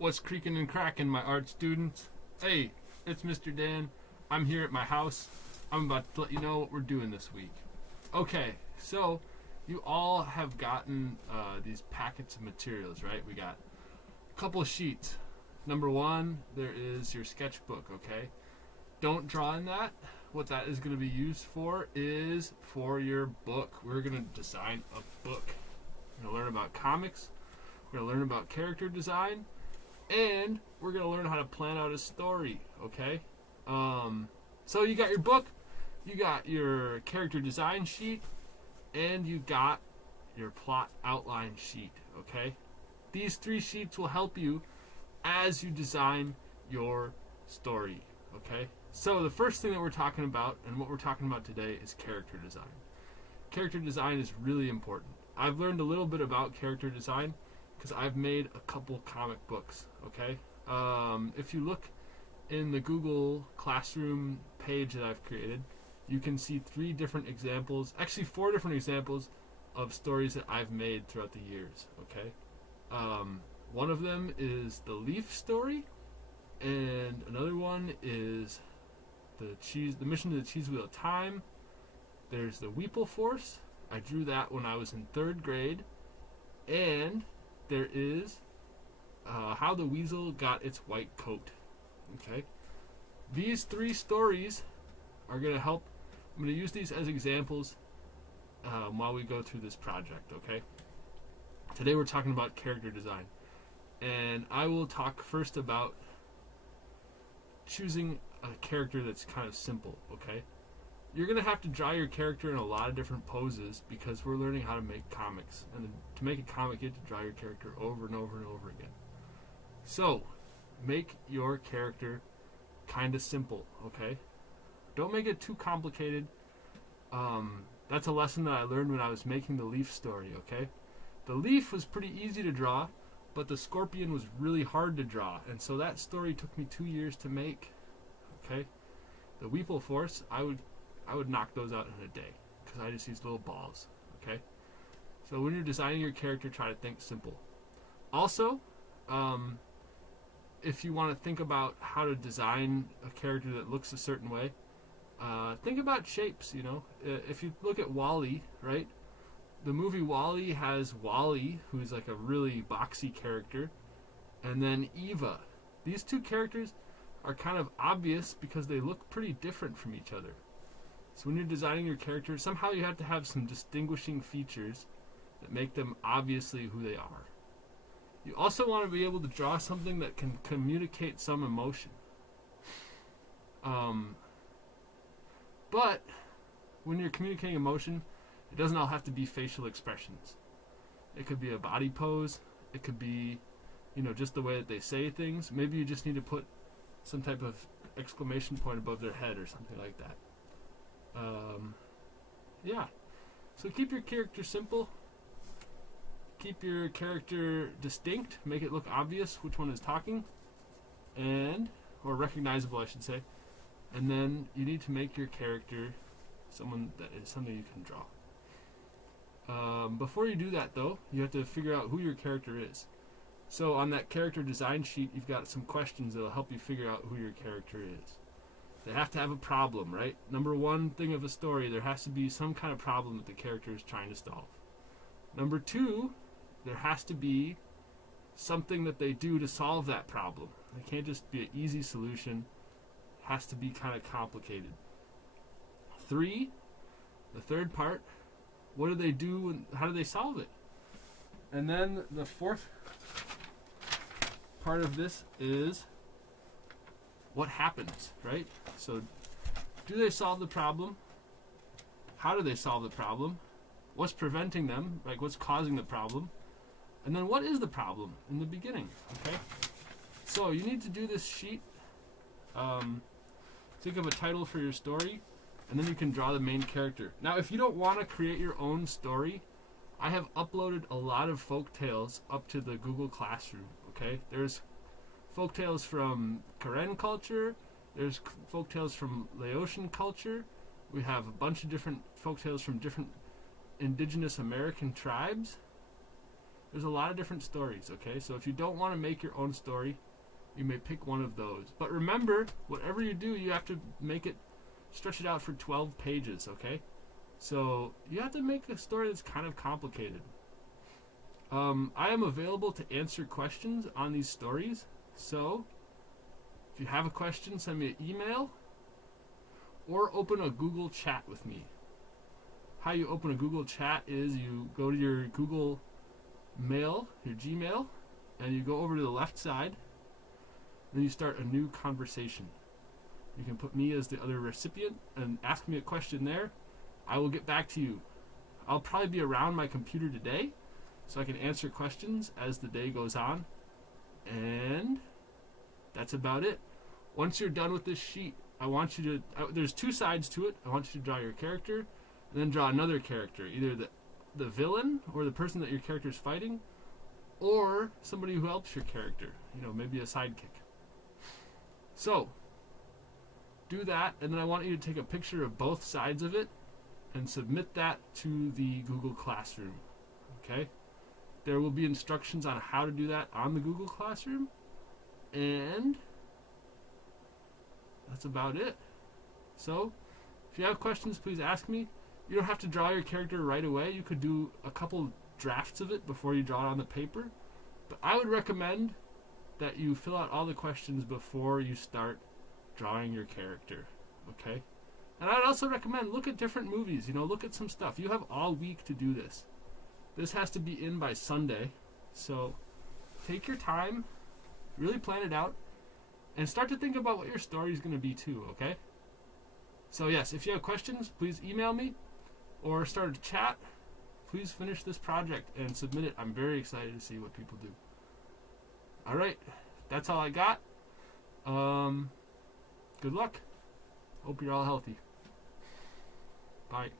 What's creaking and cracking, my art students? Hey, it's Mr. Dan. I'm here at my house. I'm about to let you know what we're doing this week. Okay, so you all have gotten these packets of materials, right? We got a couple of sheets. Number one, there is your sketchbook, okay? Don't draw in that. What that is going to be used for is for your book. We're going to design a book. We're going to learn about comics. We're going to learn about character design. And we're going to learn how to plan out a story, okay? So you got your book, you got your character design sheet, and you got your plot outline sheet, okay? These three sheets will help you as you design your story, okay? So the first thing that we're talking about, and what we're talking about today, is character design. Character design is really important. I've learned a little bit about character design because I've made a couple comic books, okay? If you look in the Google Classroom page that I've created, you can see four different examples of stories that I've made throughout the years, okay? One of them is the Leaf story, and another one is the Mission to the Cheese Wheel of Time. There's the Weeple Force. I drew that when I was in 3rd grade. And there is How the Weasel Got Its White Coat. Okay? These three stories are going to help. I'm going to use these as examples while we go through this project, okay? Today we're talking about character design. And I will talk first about choosing a character that's kind of simple, okay? You're going to have to draw your character in a lot of different poses because we're learning how to make comics. And to make a comic, you have to draw your character over and over and over again. So, make your character kind of simple, okay? Don't make it too complicated. That's a lesson that I learned when I was making the Leaf story, okay? The Leaf was pretty easy to draw, but the Scorpion was really hard to draw. And so that story took me 2 years to make, okay? The Weeple Force, I would knock those out in a day because I just use little balls, okay? So when you're designing your character, try to think simple. Also, if you want to think about how to design a character that looks a certain way, think about shapes, you know. If you look at WALL-E, right? The movie WALL-E has WALL-E, who's like a really boxy character, and then Eva. These two characters are kind of obvious because they look pretty different from each other. So when you're designing your character, somehow you have to have some distinguishing features that make them obviously who they are. You also want to be able to draw something that can communicate some emotion. But when you're communicating emotion, it doesn't all have to be facial expressions. It could be a body pose. It could be, just the way that they say things. Maybe you just need to put some type of exclamation point above their head or something like that. Yeah. So keep your character simple. Keep your character distinct. Make it look obvious which one is talking. Or recognizable, I should say. And then you need to make your character something you can draw. Before you do that, though, you have to figure out who your character is. So on that character design sheet, you've got some questions that will help you figure out who your character is. They have to have a problem, right? Number one thing of a story, there has to be some kind of problem that the character is trying to solve. Number two, there has to be something that they do to solve that problem. It can't just be an easy solution. It has to be kind of complicated. 3, the third part, what do they do and how do they solve it? And then the fourth part of this is what happens, right? So, do they solve the problem? How do they solve the problem? What's preventing them? Like, what's causing the problem? And then what is the problem in the beginning, okay? So, you need to do this sheet. Think of a title for your story, and then you can draw the main character. Now, if you don't want to create your own story, I have uploaded a lot of folktales up to the Google Classroom, okay? There's folktales from Karen culture. There's folktales from Laotian culture. We have a bunch of different folktales from different indigenous American tribes. There's a lot of different stories, okay? So if you don't want to make your own story, you may pick one of those. But remember, whatever you do, you have to stretch it out for 12 pages, okay? So you have to make a story that's kind of complicated. I am available to answer questions on these stories. So if you have a question, send me an email or open a Google chat with me. How you open a Google chat is you go to your Google Mail, your Gmail, and you go over to the left side. Then you start a new conversation. You can put me as the other recipient and ask me a question there. I will get back to you. I'll probably be around my computer today, so I can answer questions as the day goes on. And that's about it. Once you're done with this sheet, I want you to, there's two sides to it. I want you to draw your character, and then draw another character, either the villain or the person that your character is fighting, or somebody who helps your character, maybe a sidekick. So, do that, and then I want you to take a picture of both sides of it and submit that to the Google Classroom, okay? There will be instructions on how to do that on the Google Classroom, and that's about it. So, if you have questions, please ask me. You don't have to draw your character right away. You could do a couple drafts of it before you draw it on the paper, but I would recommend that you fill out all the questions before you start drawing your character, okay? And I'd also recommend look at different movies, look at some stuff. You have all week to do this. This has to be in by Sunday, so take your time, really plan it out, and start to think about what your story is going to be too, okay? So yes, if you have questions, please email me or start a chat. Please finish this project and submit it. I'm very excited to see what people do. All right, that's all I got. Good luck. Hope you're all healthy. Bye.